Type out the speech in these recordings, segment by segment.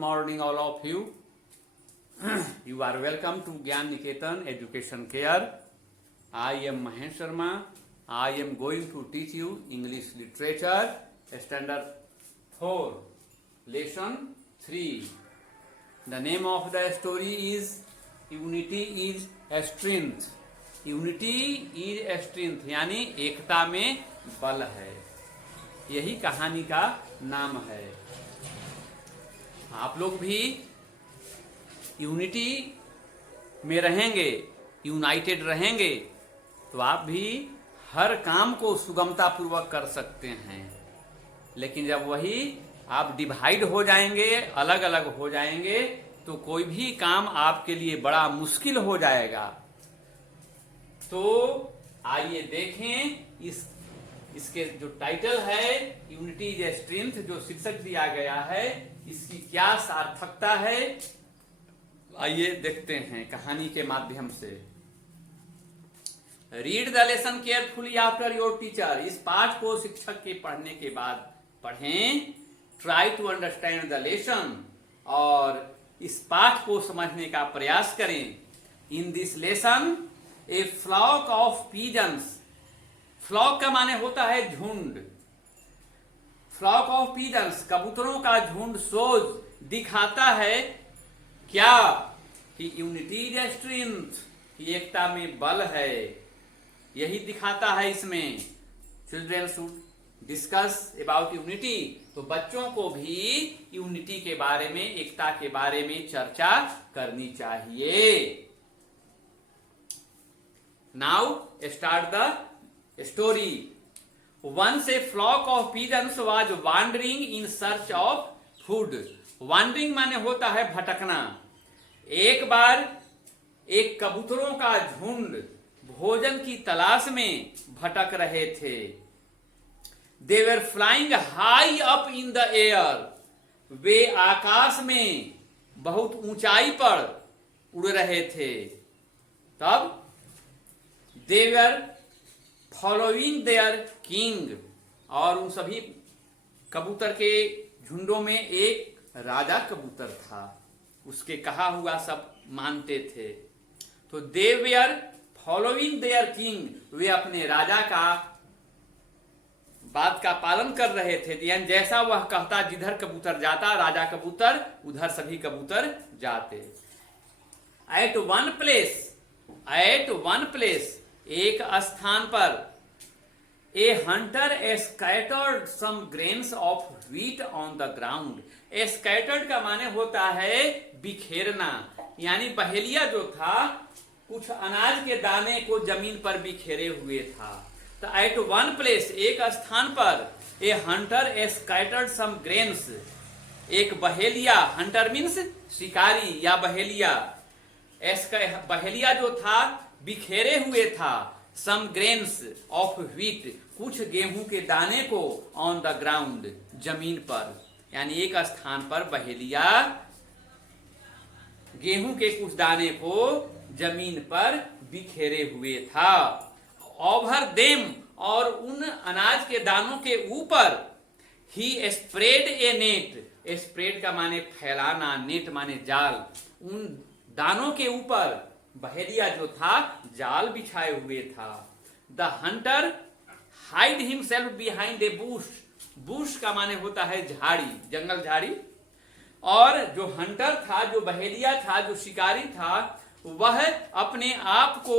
morning, all of you. You are welcome to Gyan Niketan Education Care. I am Mahesh Sharma. I am going to teach you English Literature, Standard 4, Lesson 3. The name of the story is Unity is a Strength. Unity is a Strength, यानी एकता में बल है. यही कहानी का नाम है. आप लोग भी यूनिटी में रहेंगे, यूनाइटेड रहेंगे, तो आप भी हर काम को सुगमता पूर्वक कर सकते हैं. लेकिन जब वही आप डिवाइड हो जाएंगे, अलग अलग हो जाएंगे, तो कोई भी काम आपके लिए बड़ा मुश्किल हो जाएगा. तो आइए देखें इसके जो टाइटल है यूनिटी इज ए स्ट्रेंथ, जो शीर्षक दिया गया है, इसकी क्या सार्थकता है. आइए देखते हैं कहानी के माध्यम से. Read the lesson carefully after your teacher. इस पाठ को शिक्षक के पढ़ने के बाद पढ़ें. Try to understand the lesson, और इस पाठ को समझने का प्रयास करें. In this lesson a flock of pigeons. Flock का माने होता है झुंड. फ्लॉक ऑफ पीजन्स, कबूतरों का झुंड, सोज दिखाता है क्या कि यूनिटी इज ए स्ट्रेंथ, एकता में बल है. यही दिखाता है इसमें. Children should discuss about unity. तो बच्चों को भी यूनिटी के बारे में, एकता के बारे में चर्चा करनी चाहिए. Now start the story. Once a flock of pigeons was wandering in search of food. Wandering माने होता है भटकना. एक बार एक कबूतरों का झुंड भोजन की तलाश में भटक रहे थे. They were flying high up in the air. वे आकाश में बहुत ऊंचाई पर उड़ रहे थे. तब They were following their king. और उन सभी कबूतर के झुंडों में एक राजा कबूतर था. उसके कहा हुआ सब मानते थे. तो they were following their king. वे अपने राजा का बात का पालन कर रहे थे. यानी जैसा वह कहता, जिधर कबूतर जाता राजा कबूतर, उधर सभी कबूतर जाते. At one place, एक स्थान पर, a hunter scattered some grains of wheat on the ground. Scattered का माने होता है बिखेरना. यानी बहेलिया जो था, कुछ अनाज के दाने को जमीन पर बिखेरे हुए था. तो एट वन प्लेस, एक स्थान पर, a hunter scattered some grains. एक बहेलिया, हंटर मीन्स शिकारी या बहेलिया. बहेलिया जो था बिखेरे हुए था. सम ग्रेन्स ऑफ व्हीट, कुछ गेहूं के दाने को, ऑन द ग्राउंड, जमीन पर. यानी एक स्थान पर बहेलिया गेहूं के कुछ दाने को जमीन पर बिखेरे हुए था. ओवर देम, और उन अनाज के दानों के ऊपर, ही स्प्रेड ए नेट. स्प्रेड का माने फैलाना, नेट माने जाल. उन दानों के ऊपर बहेलिया जो था जाल बिछाए हुए था. The Hunter hide himself behind a Bush. Bush का माने होता है झाड़ी, जंगल झाड़ी. और जो हंटर था, जो बहेलिया था, जो शिकारी था, वह अपने आप को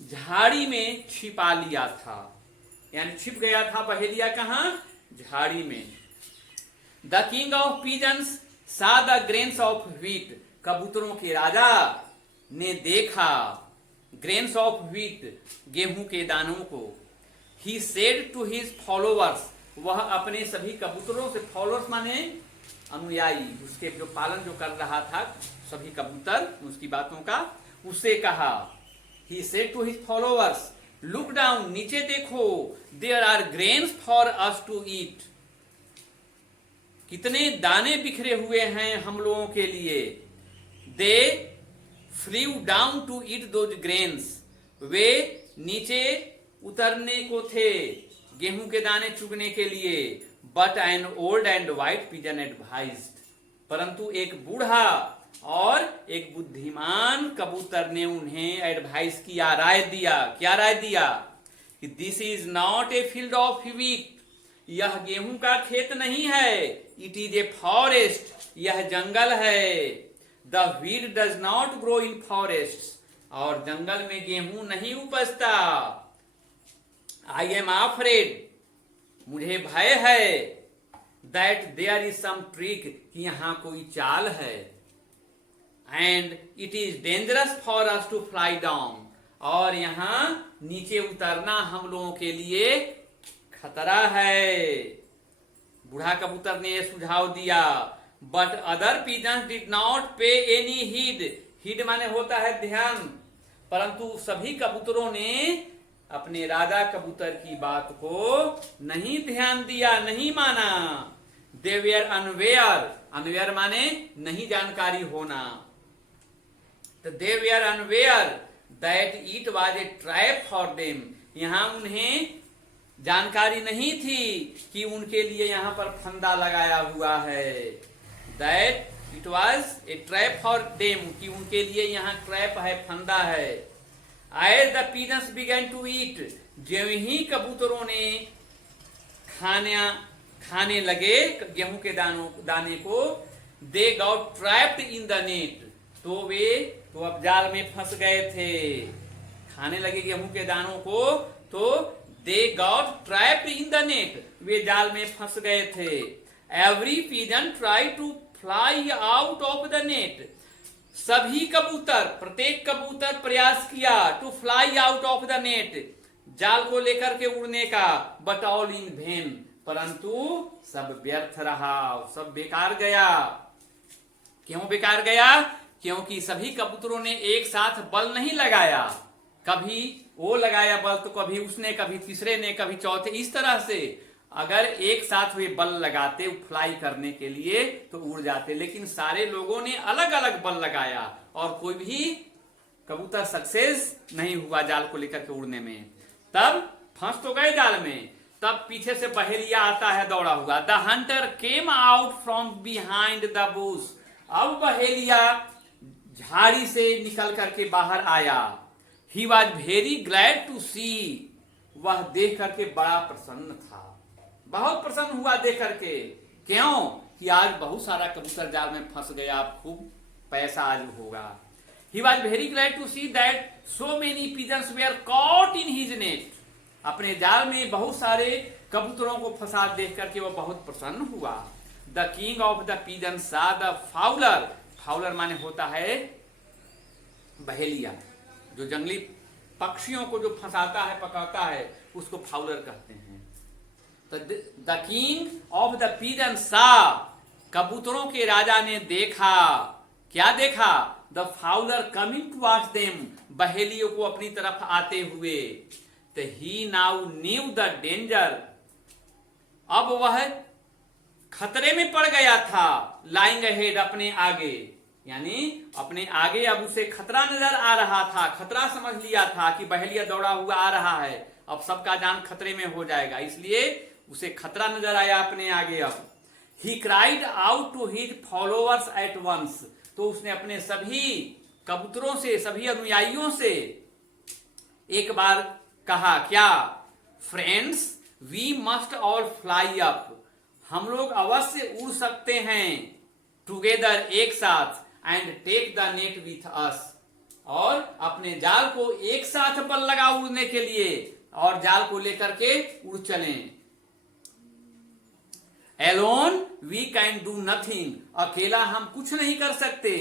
झाड़ी में छिपा लिया था. यानी छिप गया था बहेलिया. कहां? झाड़ी में. द किंग ऑफ पिजन्स सा द ग्रेन्स ऑफ व्हीट. कबूतरों के राजा ने देखा ग्रेन्स ऑफ व्हीट, गेहूं के दानों को. He said to his followers. वह अपने सभी कबूतरों से, फॉलोअर्स माने अनुयायी, उसके जो पालन जो कर रहा था सभी कबूतर, उसकी बातों का, उससे कहा. He said to his followers, look down, नीचे देखो, there are grains for us to eat. कितने दाने बिखरे हुए हैं हम लोगों के लिए. They flew down to eat those grains. वे नीचे उतरने को थे गेहूं के दाने चुगने के लिए. But an old and white pigeon advised. परंतु एक बूढ़ा और एक बुद्धिमान कबूतर ने उन्हें एडवाइस किया, राय दिया। क्या राय दिया? कि this is not a field of wheat, यह गेहूं का खेत नहीं है। इट इज ए फॉरेस्ट, यह जंगल है। The wheat does not grow in forest, और जंगल में गेहूं नहीं उपजता। आई एम अफ्रेड, मुझे भय है। That there is some trick, कि यहां कोई चाल है। And it is dangerous for us to fly down, और यहां नीचे उतरना हम लोगों के लिए खतरा है। बूढ़ा कबूतर ने यह सुझाव दिया। But other pigeons did not pay any heed, heed माने होता है ध्यान, परंतु सभी कबूतरों ने अपने राजा कबूतर की बात को नहीं ध्यान दिया, नहीं माना। दे वेयर अनवेयर, अनवेयर माने नहीं जानकारी होना। तो they were unaware that it was a trap for them, यहां उन्हें जानकारी नहीं थी कि उनके लिए यहां पर फंदा लगाया हुआ है। That it was a trap for them, कि उनके लिए यहाँ ट्रैप है, फंदा है। As the pigeons began to eat, जो ही कबूतरों ने खाने लगे गेहूं के दाने को, दे got trapped in the net, तो अब जाल में फंस गए थे। खाने लगे गेहूं के दानों को, तो they got trapped in the net, वे जाल में फंस गए थे। Every pigeon try to fly out of the net, सभी कबूतर, प्रत्येक कबूतर प्रयास किया to fly out of the net, जाल को लेकर के उड़ने का। बट ऑल इन वेन, परंतु सब व्यर्थ रहा, सब बेकार गया। क्यों बेकार गया? क्योंकि सभी कबूतरों ने एक साथ बल नहीं लगाया। कभी वो लगाया बल, तो कभी उसने, कभी तीसरे ने, कभी चौथे, इस तरह से अगर एक साथ वे बल लगाते फ्लाई करने के लिए तो उड़ जाते। लेकिन सारे लोगों ने अलग अलग बल लगाया और कोई भी कबूतर सक्सेस नहीं हुआ जाल को लेकर के उड़ने में। तब फंस तो गए जाल में, तब पीछे से बहेलिया आता है दौड़ा हुआ। The hunter came out from behind the bush, अब बहेलिया झाड़ी से निकल करके बाहर आया। He was very glad to see, वह देख करके बड़ा प्रसन्न था, बहुत प्रसन्न हुआ देख करके। क्यों? कि आज बहुत सारा कबूतर जाल में फंस गया, अब खूब पैसा आज होगा। He was very glad to see that so many pigeons were caught in his net, अपने जाल में बहुत सारे कबूतरों को फंसा देख करके वह बहुत प्रसन्न हुआ। The king of the pigeons saw the fowler, Fowler माने होता है बहेलिया, जो जंगली पक्षियों को जो फंसाता है, पकाता है, उसको फाउलर कहते हैं। तो the king of the pigeon saw, कबूतरों के राजा ने देखा, क्या देखा? The fowler coming towards them, बहेलियों को अपनी तरफ आते हुए। तो he now knew the danger, अब वह खतरे में पड़ गया था। लाइंग अहेड, अपने आगे, यानी अपने आगे अब उसे खतरा नजर आ रहा था। खतरा समझ लिया था कि बहेलिया दौड़ा हुआ आ रहा है, अब सबका जान खतरे में हो जाएगा, इसलिए उसे खतरा नजर आया अपने आगे। अब he cried out to his followers at once, तो उसने अपने सभी कबूतरों से, सभी अनुयायियों से एक बार कहा, क्या? Friends, we must all fly up, हम लोग अवश्य उड़ सकते हैं, टुगेदर, एक साथ, and take the net with us, और अपने जाल को एक साथ बल लगा उड़ने के लिए, और जाल को लेकर के उड़ चलें। Alone we can do nothing, अकेला हम कुछ नहीं कर सकते।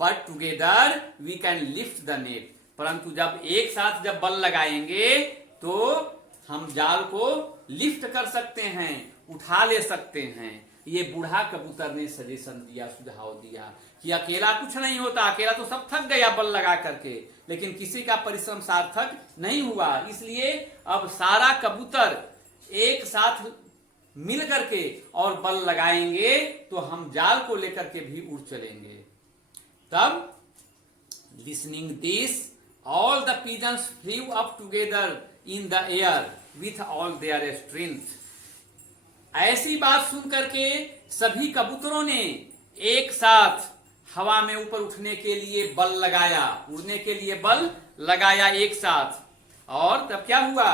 But together we can lift the net, परंतु जब एक साथ जब बल लगाएंगे तो हम जाल को लिफ्ट कर सकते हैं, उठा ले सकते हैं। ये बूढ़ा कबूतर ने सजेशन दिया, सुझाव दिया कि अकेला कुछ नहीं होता, अकेला तो सब थक गया बल लगा करके, लेकिन किसी का परिश्रम सार्थक नहीं हुआ। इसलिए अब सारा कबूतर एक साथ मिल करके और बल लगाएंगे तो हम जाल को लेकर के भी उड़ चलेंगे। तब listening this all the pigeons flew up together in the air with all their strength, ऐसी बात सुन करके सभी कबूतरों ने एक साथ हवा में ऊपर उठने के लिए बल लगाया, उड़ने के लिए बल लगाया एक साथ। और तब क्या हुआ?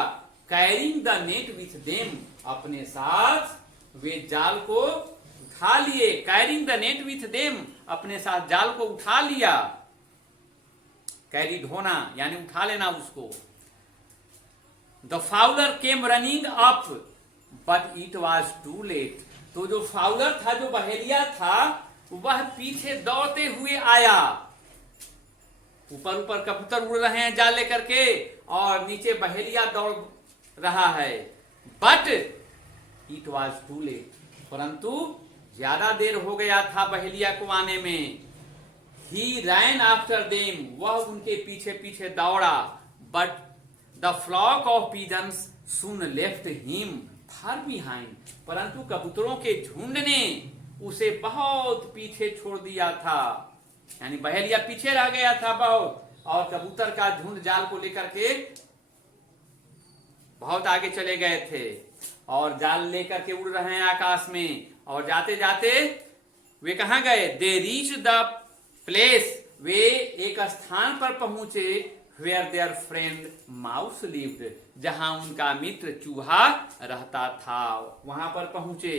Carrying the net with them, अपने साथ वे जाल को उठा लिए। Carrying the net with them, अपने साथ जाल को उठा लिया। कैरी ढोना यानी उठा लेना उसको। The fowler came running up but it was too late, तो जो फाउलर था, जो बहेलिया था, वह पीछे दौड़ते हुए आया। ऊपर ऊपर कबूतर उड़ रहे हैं जाल लेकर के और नीचे बहेलिया दौड़ रहा है। But it was too late, परंतु ज्यादा देर हो गया था बहेलिया को आने में। ही रैन आफ्टर देम, वह उनके पीछे पीछे दौड़ा। But the flock of pigeons soon left him far behind, परंतु कबूतरों के झुंड ने उसे बहुत पीछे छोड़ दिया था। यानी बहेलिया पीछे रह गया था बहुत, और कबूतर का झुंड जाल को लेकर के बहुत आगे चले गए थे और जाल लेकर के उड़ रहे हैं आकाश में। और जाते जाते वे कहां गए? दे रीच द प्लेस, वे एक स्थान पर पहुंचे। Where their friend mouse lived, जहां उनका मित्र चूहा रहता था, वहां पर पहुंचे।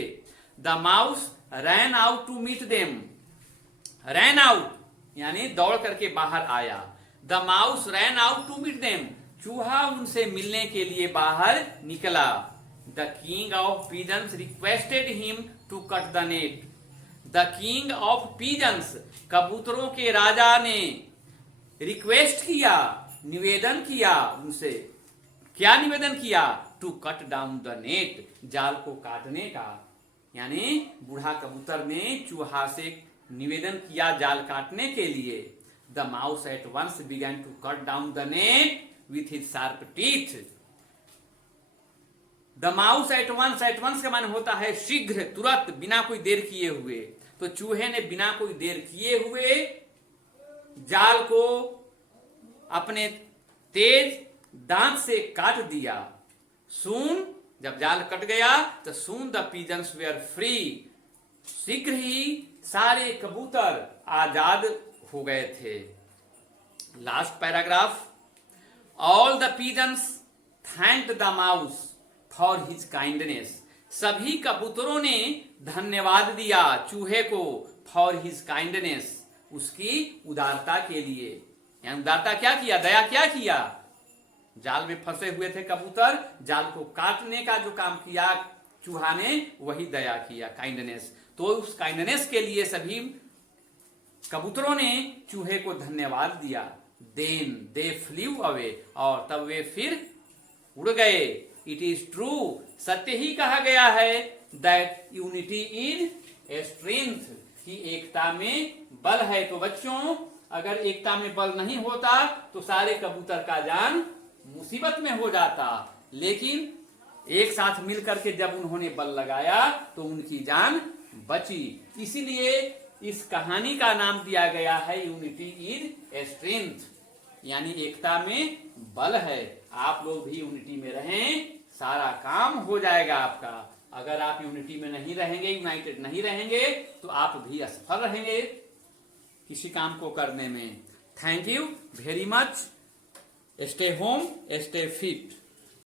The mouse ran out to meet them, ran out यानी दौड़ करके बाहर आया। The mouse ran out to meet them, चूहा उनसे मिलने के लिए बाहर निकला। The king of pigeons requested him to cut the net, the king of pigeons, कबूतरों के राजा ने रिक्वेस्ट किया, निवेदन किया उनसे। क्या निवेदन किया? To cut down the net, जाल को काटने का। यानी बूढ़ा कबूतर ने चूहा से निवेदन किया जाल काटने के लिए। The mouse at once began to cut down the net with his sharp teeth. The mouse at once का माने होता है शीघ्र, तुरंत, बिना कोई देर किए हुए। तो चूहे ने बिना कोई देर किए हुए जाल को अपने तेज दांत से काट दिया। सून, जब जाल कट गया तो soon the pigeons were free, शीघ्र ही सारे कबूतर आजाद हो गए थे। Last paragraph. All the pigeons thanked the mouse for his kindness, सभी कबूतरों ने धन्यवाद दिया चूहे को फॉर हिज काइंडनेस, उसकी उदारता के लिए। यानी उदारता क्या किया? दया क्या किया? जाल में फंसे हुए थे कबूतर, जाल को काटने का जो काम किया चूहा ने, वही दया किया, काइंडनेस। तो उस काइंडनेस के लिए सभी कबूतरों ने चूहे को धन्यवाद दिया। देन दे फ्लीव अवे, और तब वे फिर उड़ गए। इट इज ट्रू, सत्य ही कहा गया है, दैट यूनिटी इज स्ट्रेंथ, की एकता में बल है। तो बच्चों, अगर एकता में बल नहीं होता तो सारे कबूतर का जान मुसीबत में हो जाता, लेकिन एक साथ मिलकर के जब उन्होंने बल लगाया तो उनकी जान बची। इसीलिए इस कहानी का नाम दिया गया है यूनिटी इज स्ट्रेंथ, यानी एकता में बल है। आप लोग भी यूनिटी में रहें, सारा काम हो जाएगा आपका। अगर आप यूनिटी में नहीं रहेंगे, यूनाइटेड नहीं रहेंगे, तो आप भी असफल रहेंगे किसी काम को करने में। Thank you very much. Stay home, stay fit.